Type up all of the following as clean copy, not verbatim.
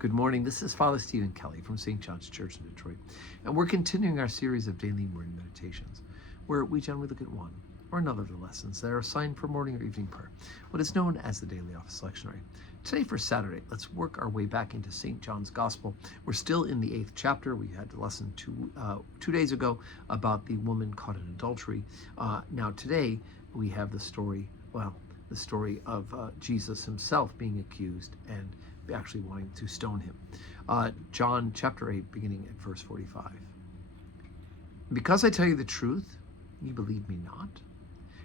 Good morning. This is Father Stephen Kelly from St. John's Church in Detroit, and we're continuing our series of daily morning meditations, where we generally look at one or another of the lessons that are assigned for morning or evening prayer, what is known as the Daily Office Lectionary. Today, for Saturday, let's work our way back into St. John's Gospel. We're still in the 8th chapter. We had a lesson two days ago about the woman caught in adultery. Now today, we have the story of Jesus himself being accused and actually wanting to stone him. John chapter 8, beginning at verse 45. Because I tell you the truth, you believe me not?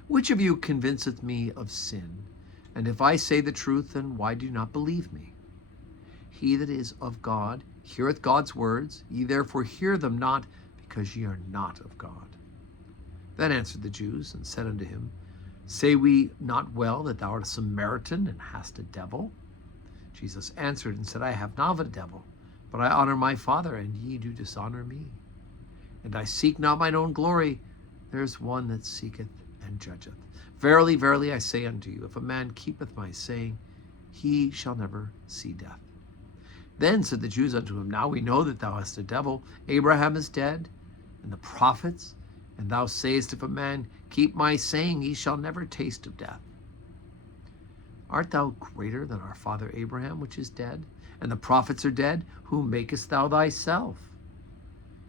Which of you convinceth me of sin? And if I say the truth, then why do you not believe me? He that is of God heareth God's words. Ye therefore hear them not, because ye are not of God. Then answered the Jews, and said unto him, Say we not well that thou art a Samaritan, and hast a devil? Jesus answered and said, I have not a devil, but I honor my Father, and ye do dishonor me. And I seek not mine own glory. There is one that seeketh and judgeth. Verily, verily, I say unto you, if a man keepeth my saying, he shall never see death. Then said the Jews unto him, Now we know that thou hast a devil. Abraham is dead, and the prophets, and thou sayest, if a man keep my saying, he shall never taste of death. Art thou greater than our father Abraham, which is dead, and the prophets are dead? Whom makest thou thyself?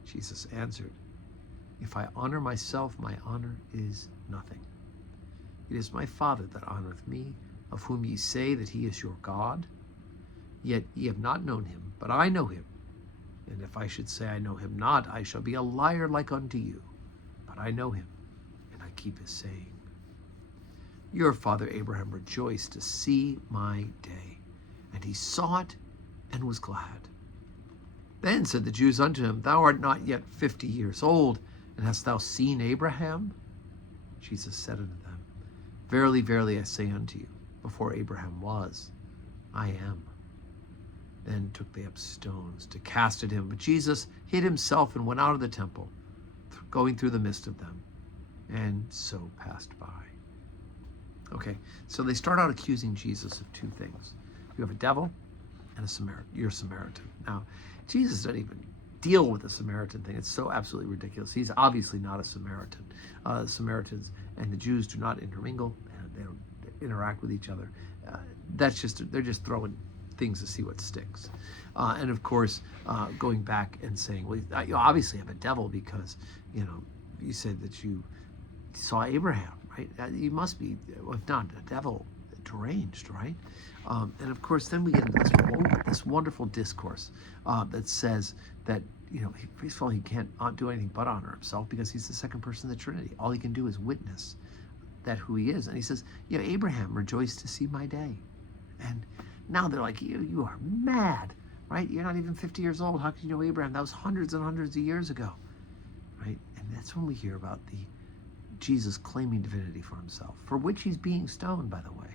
Jesus answered, If I honor myself, my honor is nothing. It is my Father that honoreth me, of whom ye say that he is your God. Yet ye have not known him, but I know him. And if I should say I know him not, I shall be a liar like unto you. But I know him, and I keep his saying. Your father Abraham rejoiced to see my day, and he saw it and was glad. Then said the Jews unto him, Thou art not yet 50 years old, and hast thou seen Abraham? Jesus said unto them, Verily, verily, I say unto you, before Abraham was, I am. Then took they up stones to cast at him. But Jesus hid himself and went out of the temple, going through the midst of them, and so passed by. Okay, so they start out accusing Jesus of two things. You have a devil and a Samaritan. You're a Samaritan. Now, Jesus doesn't even deal with the Samaritan thing. It's so absolutely ridiculous. He's obviously not a Samaritan. Samaritans and the Jews do not intermingle, and they don't interact with each other. They're just throwing things to see what sticks. And of course, going back and saying, well, you obviously have a devil because, you said that you saw Abraham, right? You must be, if not a devil, deranged, right? And of course, then we get into this wonderful discourse that says that, first of all, he can't do anything but honor himself because he's the second person of the Trinity. All he can do is witness that who he is. And he says, Abraham rejoiced to see my day. And now they're like, you are mad, right? You're not even 50 years old. How can you know Abraham? That was hundreds and hundreds of years ago, right? And that's when we hear about the Jesus claiming divinity for himself, for which he's being stoned, by the way,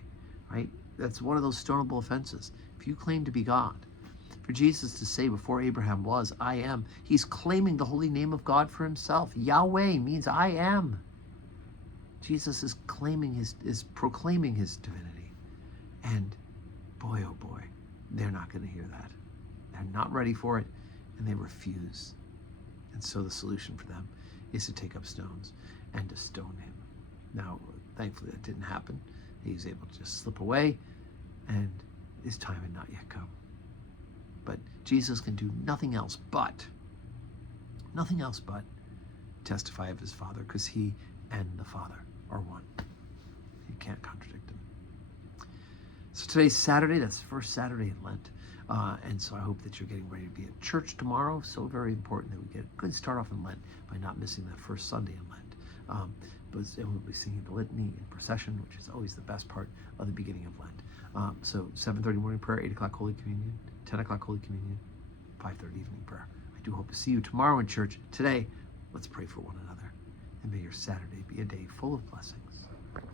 right? That's one of those stonable offenses. If you claim to be God, for Jesus to say before Abraham was, I am, he's claiming the holy name of God for himself. Yahweh means I am. Jesus is proclaiming his divinity. And boy, oh boy, they're not going to hear that. They're not ready for it, and they refuse. And so the solution for them is to take up stones and to stone him. Now, thankfully, that didn't happen. He was able to just slip away, and his time had not yet come. But Jesus can do nothing else but testify of his Father, because he and the Father are one. You can't contradict him. So today's Saturday. That's the first Saturday in Lent. And so I hope that you're getting ready to be at church tomorrow. So very important that we get a good start off in Lent by not missing that first Sunday in Lent. But we'll be singing the litany in procession, which is always the best part of the beginning of Lent. So 7:30 morning prayer, 8 o'clock Holy Communion, 10 o'clock Holy Communion, 5:30 evening prayer. I do hope to see you tomorrow in church. Today, let's pray for one another. And may your Saturday be a day full of blessings.